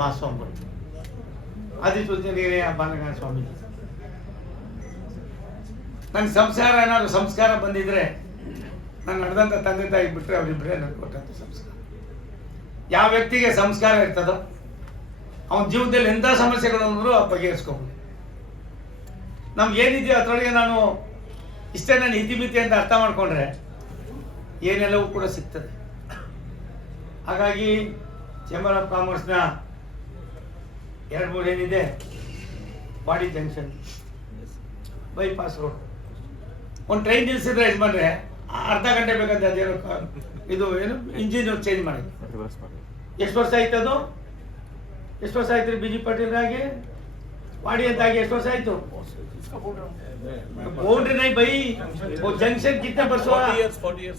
ಮಹಾಸ್ವಾಮಿಗಳು ಆದಿಚುಂಚನಗಿರಿಯ ಬಾಲಗಂಗಾಧರ ಸ್ವಾಮೀಜಿ. ನನ್ನ ಸಂಸ್ಕಾರ ಬಂದಿದ್ರೆ ನಾನು ನಡೆದಂಥ ತಂದೆ ತಾಯಿ ಬಿಟ್ಟರೆ ಅವರಿಬ್ಬರೇ ನನಗೆ ಕೊಟ್ಟಂಥ ಸಂಸ್ಕಾರ. ಯಾವ ವ್ಯಕ್ತಿಗೆ ಸಂಸ್ಕಾರ ಇರ್ತದೋ ಅವನ ಜೀವನದಲ್ಲಿ ಎಂಥ ಸಮಸ್ಯೆಗಳು ಅಂದರೂ ಬಗೆಹರಿಸ್ಕೋಬೋದು. ನಮ್ಗೆ ಏನಿದೆಯೋ ಅದರೊಳಗೆ ನಾನು ಇಷ್ಟೇ ನಾನು ಇತಿಮಿತಿ ಅಂತ ಅರ್ಥ ಮಾಡಿಕೊಂಡ್ರೆ ಏನೆಲ್ಲವೂ ಕೂಡ ಸಿಗ್ತದೆ. ಹಾಗಾಗಿ ಚೇಂಬರ್ ಆಫ್ ಕಾಮರ್ಸ್ನ 2-3 ಏನಿದೆ, ಬಾಡಿ ಜಂಕ್ಷನ್, ಬೈಪಾಸ್ ರೋಡ್, ಒಂದು ಟ್ರೈನ್ ನಿಲ್ಲಿಸಿದ್ರೆ ಯಜಮಾನ್ರೆ ಅರ್ಧ ಗಂಟೆ ಬೇಕಂತ ಅದೇನು ಇದು ಏನು ಇಂಜಿನ್ ಚೇಂಜ್ ಮಾಡಿ. ಎಷ್ಟು ವರ್ಷ ಆಯ್ತು ಅದು? ಎಷ್ಟು ವರ್ಷ ಆಯ್ತು ರೀ ಬಿ ಜಿ ಪಾಟೀಲ್ರಾಗಿ ಬಾಡಿ ಅಂತಾಗಿ? ಎಷ್ಟು ವರ್ಷ ಆಯ್ತು? बोल नहीं भाई, वो जंक्शन कितने वर्ष हुआ? 40 years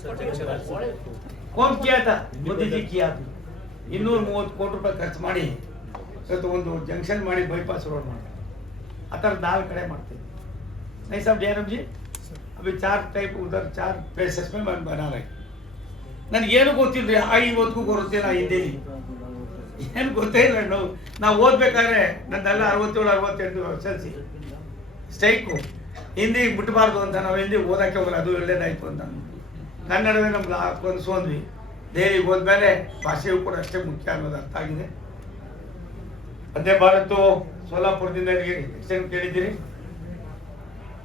कौन किया था? मोदी जी किया. 230 ಕೋಟಿ ರೂಪಾಯಿ ಖರ್ಚು ಮಾಡಿ ಇವತ್ತು ಒಂದು ಜಂಕ್ಷನ್ ಮಾಡಿ ಬೈಪಾಸ್ ರೋಡ್ ಮಾಡಿ ಆ ಥರ 4 ಕಡೆ ಮಾಡ್ತೀವಿ. नहीं साहब जयराम जी, अभी 4 टाइप उधर 4 प्लेसेस में बना रहे. ನನಗೇನು ಗೊತ್ತಿಲ್ಲ ರೀ, ಇವತ್ತಿಗೂ ಗೊತ್ತಿಲ್ಲ ಹಿಂದಿಲಿ ಏನು ಗೊತ್ತೇ ಇಲ್ಲ. ನಾವು ಓದ್ಬೇಕಾದ್ರೆ ನಂದೆಲ್ಲ 67-68 SLC ಸ್ಟ್ರೈಕು. ಹಿಂದಿ ಬಿಟ್ಟಬಾರ್ದು ಅಂತ ನಾವು ಹಿಂದಿ ಓದೋಕ್ಕೆ ಹೋಗಲ್ಲ, ಅದು ಒಳ್ಳೇದಾಯ್ತು ಅಂತ. ಕನ್ನಡವೇ ನಮ್ಗೆ ಹೊಂದಿಸ್ಕೊಂಡ್ವಿ. ದೆಹಲಿಗೆ ಹೋದ್ಮೇಲೆ ಭಾಷೆಯೂ ಕೂಡ ಅಷ್ಟೇ ಮುಖ್ಯ ಅನ್ನೋದು ಅರ್ಥ ಆಗಿದೆ. ವಂದೇ ಭಾರತು ಸೋಲಾಪುರದಿಂದ ಎಕ್ಸ್ಟೆಂಡ್ ಕೇಳಿದ್ದೀರಿ.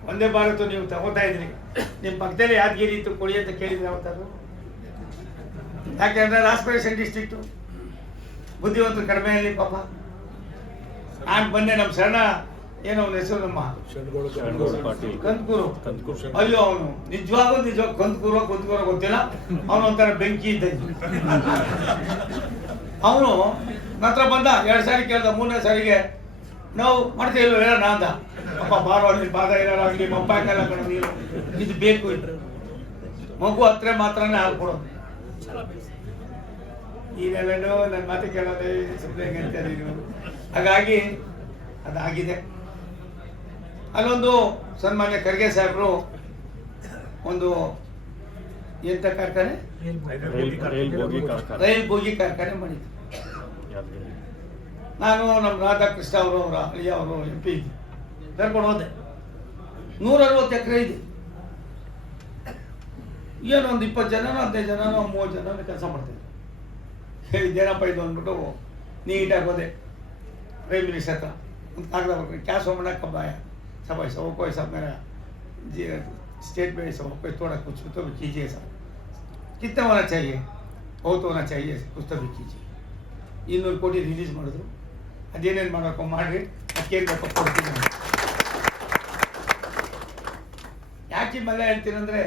ವಂದೇ ಭಾರತು ನೀವು ತಗೋತಾ ಇದ್ರಿ. ನಿಮ್ಮ ಪಕ್ಕದಲ್ಲಿ ಯಾದಗಿರಿ ಇತ್ತು, ಕೊಡಿ ಅಂತ ಕೇಳಿದ್ರೆ ಯಾವತ್ತಾದ್ರು? ಯಾಕೆಂದ್ರೆ ಆಸ್ಪಿರೇಷನ್ ಡಿಸ್ಟ್ರಿಕ್ಟು ಬುದ್ಧಿವಂತರು ಕಡಿಮೆಯಲ್ಲಿ ಪಾಪ. ನಾನು ಬಂದೆ, ನಮ್ಮ ಶರಣ ಏನೋ ಅವನ ಹೆಸರು, ನಮ್ಮ ಕಂದಕೂರು. ಅಯ್ಯೋ ಅವನು ನಿಜವಾಗೂ ಕಂದಕೂರು ಗೊತ್ತಿಲ್ಲ. ಅವನು ಒಂಥರ ಬೆಂಕಿ ಇದ್ದ. ಅವನು ನಂತರ ಬಂದ, 2 ಸಾರಿ ಕೇಳ್ದ, 3ನೇ ಸಾರಿಗೆ ನಾವು ಮಾಡ್ತೀವಿ ಹೇಳೋಣ ಅಂದ. ಅಪ್ಪ ಬಾರೋ ಅಲ್ಲಿ ಬಾಧ ಇರೋರಾಗಲಿ ಮಪ್ಪಾಕಲ್ಲ ಕಣ, ನೀರು ಇದು ಬೇಕು, ಮಗು ಹತ್ರ ಮಾತ್ರನೇ ಹಾಕ್ಕೊಡೋದು. ಈಗೆಲ್ಲೋ ನನ್ನ ಮಾತು ಕೇಳೋದೇ ಸುಮ್ಮನೆ ಅಂತ ನೀವು. ಹಾಗಾಗಿ ಅದಾಗಿದೆ. ಅಲ್ಲೊಂದು ಸನ್ಮಾನ್ಯ ಖರ್ಗೆ ಸಾಹೇಬರು ಒಂದು ಎಂಥ ಕಾರ್ಖಾನೆ, ರೈಲ್ ಬೋಗಿ ಕಾರ್ಖಾನೆ ಮಾಡಿದ್ರು. ನಾನು ನಮ್ಮ ರಾಧಾಕೃಷ್ಣ ಅವರು, ಅವರ ಅಳಿಯ ಅವರು MP ಕರ್ಕೊಂಡು ಹೋದೆ. 160 ಎಕರೆ ಇದೆ. ಏನೋ ಒಂದು 20 ಜನನೋ 15 ಜನನೋ 30 ಜನ ಕೆಲಸ ಮಾಡ್ತಿದ್ದೆ. ಹೇಳಿದ್ದೇನಪ್ಪ ಇದು ಅಂದ್ಬಿಟ್ಟು ನೀಟಾಗಿ ಹೋದೆ ಪ್ರೈಮ್ ಮಿನಿಸ್ಟರ್ ಹತ್ರ. ಒಂದು ಕಾಗದ ಬರ್ತೀನಿ, ಕ್ಯಾ ಸೋಮಣ್ಣ ಕಬ್ಬಾಯ सबाई सब कोई सब मेरा स्टेट में सब कोई थोड़ा कुछ तो भी कीजिए सर. कितना होना चाहिए? बहुत होना चाहिए, कुछ तो भी कीजिए. 200 ಕೋಟಿ ರಿಲೀಸ್ ಮಾಡಿದ್ರು. ಅದೇನೇನು ಮಾಡೋಕ್ಕೋ ಮಾಡಿರಿ, ಅದಕ್ಕೇನು ಬೇಕೋ ಕೊಡ್ತೀನಿ. ಯಾಕೆ ಈ ಮೇಲೆ ಹೇಳ್ತೀನಂದರೆ,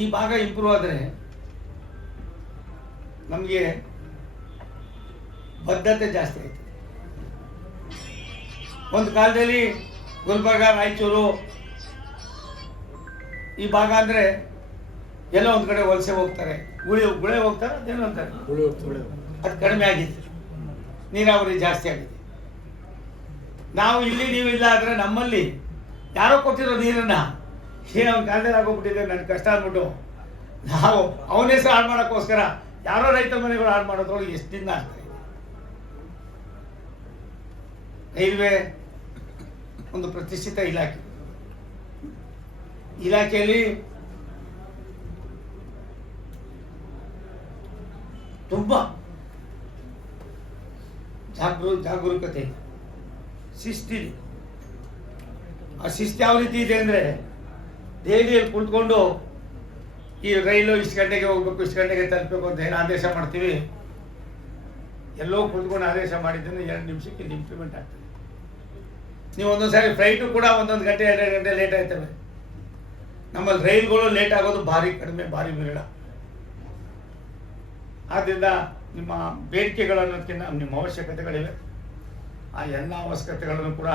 ಈ ಭಾಗ ಇಂಪ್ರೂವ್ ಆದರೆ ನಮಗೆ ಬದ್ಧತೆ ಜಾಸ್ತಿ ಆಯ್ತು. ಒಂದು ಕಾಲದಲ್ಲಿ ಗುಲ್ಬರ್ಗ, ರಾಯಚೂರು ಈ ಭಾಗ ಅಂದರೆ ಎಲ್ಲ ಒಂದು ಕಡೆ ವಲಸೆ ಹೋಗ್ತಾರೆ, ಗುಳೆ ಹೋಗ್ತಾರೆ, ಅದೇನು ಅಂತಾರೆ, ಅದು ಕಡಿಮೆ ಆಗಿದೆ. ನೀರಾವರಿ ಜಾಸ್ತಿ ಆಗಿದೆ. ನಾವು ಇಲ್ಲಿ, ನೀವು ಇಲ್ಲ ಆದರೆ ನಮ್ಮಲ್ಲಿ ಯಾರೋ ಕೊಟ್ಟಿರೋ ನೀರನ್ನು ಅವ್ನ ಕಾಲದಲ್ಲಿ ಆಗೋಗ್ಬಿಟ್ಟಿದೆ. ನನ್ನ ಕಷ್ಟ ಅಂದ್ಬಿಟ್ಟು ನಾವು ಅವನ ಹೆಸರು ಹಾಳು ಮಾಡೋಕ್ಕೋಸ್ಕರ ಯಾರೋ ರೈತ ಮನೆಗಳು ಹಾಳು ಮಾಡೋದ್ರೊಳಗೆ ಎಷ್ಟು ದಿನ ಆಗ್ತಾ ಇದೆ. ರೈಲ್ವೆ ಒಂದು ಪ್ರತಿಷ್ಠಿತ ಇಲಾಖೆ. ಇಲಾಖೆಯಲ್ಲಿ ತುಂಬ ಜಾಗರೂಕತೆ ಇದೆ, ಶಿಸ್ತಿದೆ. ಆ ಶಿಸ್ತು ಯಾವ ರೀತಿ ಇದೆ ಅಂದರೆ, ದೆಹಲಿಯಲ್ಲಿ ಕುಳಿತುಕೊಂಡು ಈ ರೈಲು ಇಷ್ಟು ಗಂಟೆಗೆ ಹೋಗ್ಬೇಕು, ಇಷ್ಟು ಗಂಟೆಗೆ ತಲುಪಬೇಕು ಅಂತ ಏನು ಆದೇಶ ಮಾಡ್ತೀವಿ, ಎಲ್ಲೋ ಕುಳಿತುಕೊಂಡು ಆದೇಶ ಮಾಡಿದ್ದನ್ನು 2 ನಿಮಿಷಕ್ಕೆ ಇಲ್ಲಿ ಇಂಪ್ಲಿಮೆಂಟ್ ಆಗ್ತದೆ. ನೀವು ಒಂದೊಂದು ಸಾರಿ ಫ್ಲೈಟು ಕೂಡ 1 ಗಂಟೆ 2 ಗಂಟೆ ಲೇಟ್ ಆಯ್ತವೆ. ನಮ್ಮಲ್ಲಿ ರೈಲ್ಗಳು ಲೇಟ್ ಆಗೋದು ಭಾರಿ ಕಡಿಮೆ, ಭಾರಿ ವಿರಳ. ಆದ್ದರಿಂದ ನಿಮ್ಮ ಬೇಡಿಕೆಗಳನ್ನೋದಕ್ಕಿಂತ ನಿಮ್ಮ ಅವಶ್ಯಕತೆಗಳಿವೆ. ಆ ಎಲ್ಲ ಅವಶ್ಯಕತೆಗಳನ್ನು ಕೂಡ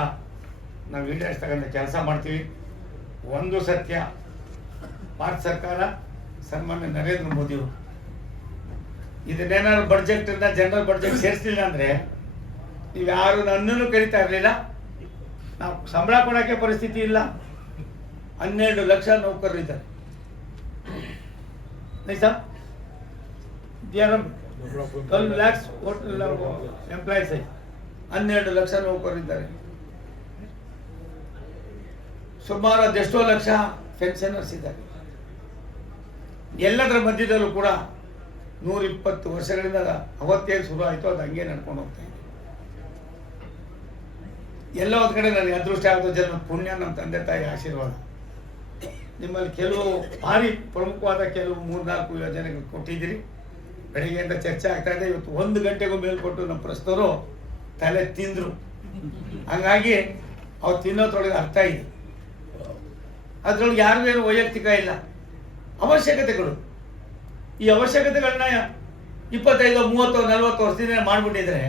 ನಾವು ಈಡೇರಿಸ್ತಕ್ಕಂಥ ಕೆಲಸ ಮಾಡ್ತೀವಿ. ಒಂದು ಸತ್ಯ, ಭಾರತ ಸರ್ಕಾರ, ಸನ್ಮಾನ್ಯ ನರೇಂದ್ರ ಮೋದಿಯವರು ಇದನ್ನೇನಾದ್ರು ಬಡ್ಜೆಕ್ಟಿಂದ ಜನರಲ್ ಬಡ್ಜೆಟ್ ಸೇರಿಸಲಿಲ್ಲ ಅಂದರೆ ನೀವು ಯಾರು ನನ್ನನ್ನು ಕರೀತಾ ಇರಲಿಲ್ಲ. ನಾವು ಸಂಬಳ ಕೊಡೋಕ್ಕೆ ಪರಿಸ್ಥಿತಿ ಇಲ್ಲ. 12 ಲಕ್ಷ ನೌಕರರು ಇದ್ದಾರೆ. ನೈಸಾ 12 lakhs ಎಂಪ್ಲಾಯೀಸ್ ಐತೆ, 12 ಲಕ್ಷ ನೌಕರರಿದ್ದಾರೆ, ಸುಮಾರು ಅದೆಷ್ಟೋ ಲಕ್ಷ ಪೆನ್ಷನರ್ಸ್ ಇದ್ದಾರೆ. ಎಲ್ಲದರ ಮಧ್ಯದಲ್ಲೂ ಕೂಡ 120 ವರ್ಷಗಳಿಂದ ಅವತ್ತೇ ಶುರು ಆಯಿತು, ಅದು ಹಂಗೆ ನಡ್ಕೊಂಡು ಹೋಗ್ತಾ ಇದೆ. ಎಲ್ಲ ಒಂದು ಕಡೆ ನನಗೆ ಅದೃಷ್ಟ ಆಗೋದು ಜನ್ಮ ಪುಣ್ಯ, ನಮ್ಮ ತಂದೆ ತಾಯಿ ಆಶೀರ್ವಾದ. ನಿಮ್ಮಲ್ಲಿ ಕೆಲವು ಭಾರಿ ಪ್ರಮುಖವಾದ ಕೆಲವು 3-4 ಯೋಜನೆಗಳು ಕೊಟ್ಟಿದ್ದೀರಿ. ಬೆಳಿಗ್ಗೆಯಿಂದ ಚರ್ಚೆ ಆಗ್ತಾ ಇದೆ. ಇವತ್ತು 1 ಗಂಟೆಗೂ ಮೇಲ್ಕೊಟ್ಟು ನಮ್ಮ ಪ್ರಸ್ತವರು ತಲೆ ತಿಂದರು. ಹಂಗಾಗಿ ಅವ್ರು ತಿನ್ನೋದ್ರೊಳಗೆ ಅರ್ಥ ಇದೆ. ಅದ್ರೊಳಗೆ ಯಾರಿಗೇನು ವೈಯಕ್ತಿಕ ಇಲ್ಲ, ಅವಶ್ಯಕತೆಗಳು. ಈ ಅವಶ್ಯಕತೆಗಳನ್ನ 25, 30, 40 ವರ್ಷದಿಂದ ಮಾಡಿಬಿಟ್ಟಿದ್ರೆ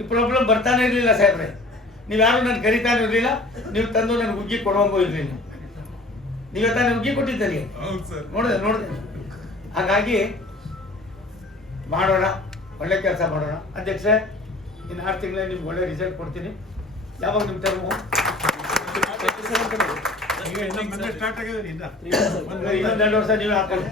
ಈ ಪ್ರಾಬ್ಲಮ್ ಬರ್ತಾನೆ ಇರಲಿಲ್ಲ ಸಾಹೇಬ್ರೆ. ನೀವು ಯಾರು ನಾನು ಕರಿತಾನೆ ಇರಲಿಲ್ಲ, ನೀವು ತಂದು ನನಗೆ ಉಗ್ಗಿ ಕೊಡುವಂಗೂ ಇರಲಿಲ್ಲ. ನೀವೇ ತಾನೇ ಉಗ್ಗಿ ಕೊಟ್ಟಿದ್ದೀರಿ, ನೋಡಿದೆ. ಹಾಗಾಗಿ ಮಾಡೋಣ, ಒಳ್ಳೆ ಕೆಲಸ ಮಾಡೋಣ. ಅಧ್ಯಕ್ಷರೇ, ಇನ್ನು 6 ತಿಂಗಳಲ್ಲಿ ನಿಮ್ಗೆ ಒಳ್ಳೆ ರಿಸಲ್ಟ್ ಕೊಡ್ತೀನಿ. ಯಾವಾಗ ನಿಮ್ಮ ಟರ್ಮು? ಇನ್ನೊಂದು 2 ವರ್ಷ ನೀವೇ ಹಾಕೊಳ್ಳಿ.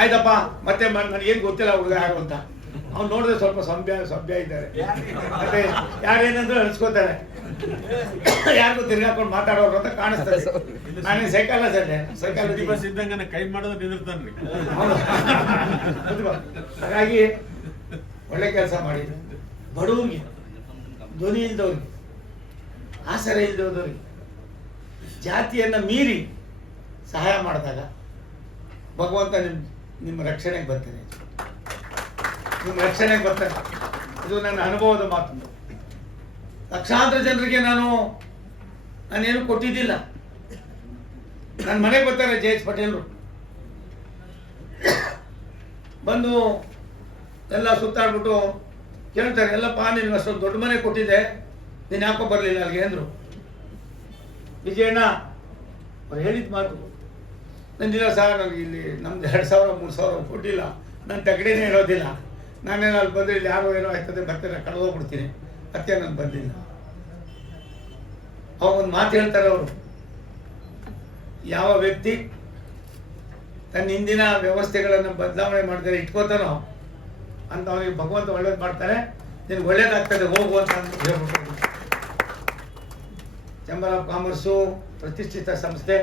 ಆಯ್ತಪ್ಪ. ಮತ್ತೆ ನನಗೇನು ಗೊತ್ತಿಲ್ಲ ಹುಡುಗ ಯಾರು ಅಂತ. ಅವ್ನು ನೋಡಿದ್ರೆ ಸ್ವಲ್ಪ ಸಭ್ಯ ಇದ್ದಾರೆ. ಮತ್ತೆ ಯಾರೇನಂದ್ರೆ ಅಳಿಸ್ಕೋತಾರೆ, ಯಾರಿಗೂ ತಿರ್ಗಾಕೊಂಡು ಮಾತಾಡೋರು ಅಂತ ಕಾಣಿಸ್ತಾರೆ. ನಾನು ಸೈಕಾಲಜಿ ಬಸ್ ಇದ್ದಂಗೆ ಕೈ ಮಾಡೋದು ನಿಂದಿರ್ತಾನ್ರಿ. ಹಾಗಾಗಿ ಒಳ್ಳೆ ಕೆಲಸ ಮಾಡಿದ್ರು. ಬಡವರಿಗೆ, ಧ್ವನಿ ಇಲ್ದವ್ರಿಗೆ, ಆಸರೆ ಇಲ್ದವ್ರಿಗೆ, ಜಾತಿಯನ್ನು ಮೀರಿ ಸಹಾಯ ಮಾಡಿದಾಗ ಭಗವಂತ ನಿಮ್ಮ ರಕ್ಷಣೆಗೆ ಬರ್ತಾನೆ. ಇದು ನನ್ನ ಅನುಭವದ ಮಾತು. ಲಕ್ಷಾಂತರ ಜನರಿಗೆ ನಾನೇನು ಕೊಟ್ಟಿದ್ದಿಲ್ಲ. ನನ್ನ ಮನೆಗೆ ಬರ್ತಾರೆ ಜಯೇಶ್ ಪಟೇಲ್ರು, ಬಂದು ಎಲ್ಲ ಸುತ್ತಾಡ್ಬಿಟ್ಟು ಕೇಳ್ತಾರೆ, ಎಲ್ಲಪ್ಪ ನಿನ್ಗೆ ಅಷ್ಟೊಂದು ದೊಡ್ಡ ಮನೆ ಕೊಟ್ಟಿದ್ದೆ, ನೀನು ಯಾಕೋ ಬರಲಿಲ್ಲ ಅಲ್ಲಿಗೆ ಅಂದರು. ವಿಜಯಣ್ಣ ಅವ್ರು ಹೇಳಿದ ಮಾತು, ನಂದಿಲ್ಲ ಸರ್, ನನಗೆ ಇಲ್ಲಿ ನಮ್ದು 2,000-3,000 ಕೊಟ್ಟಿಲ್ಲ, ನಾನು ತಗಡಿನೇ ಇರೋದಿಲ್ಲ, ನಾನೇನು ಅಲ್ಲಿ ಬಂದರೆ ಇಲ್ಲಿ ಯಾರೋ ಏನೋ ಆಯ್ತದೆ ಬರ್ತಾರೆ, ಕಳೆದೋಗ್ಬಿಡ್ತೀನಿ, ಅದಕ್ಕೆ ನಾನು ಬಂದಿಲ್ಲ. ಅವಾಗ ಒಂದು ಮಾತು ಹೇಳ್ತಾರೆ ಅವರು, ಯಾವ ವ್ಯಕ್ತಿ ತನ್ನ ಹಿಂದಿನ ವ್ಯವಸ್ಥೆಗಳನ್ನು ಬದಲಾವಣೆ ಮಾಡಿದರೆ ಇಟ್ಕೋತಾನೋ ಅಂತ ಅವನಿಗೆ ಭಗವಂತ ಒಳ್ಳೇದು ಮಾಡ್ತಾನೆ, ನಿನಗೆ ಒಳ್ಳೇದಾಗ್ತದೆ ಹೋಗು ಅಂತ ಹೇಳ್ಬಿಟ್ಟು. ಚೇಂಬರ್ ಆಫ್ ಕಾಮರ್ಸು ಪ್ರತಿಷ್ಠಿತ ಸಂಸ್ಥೆ.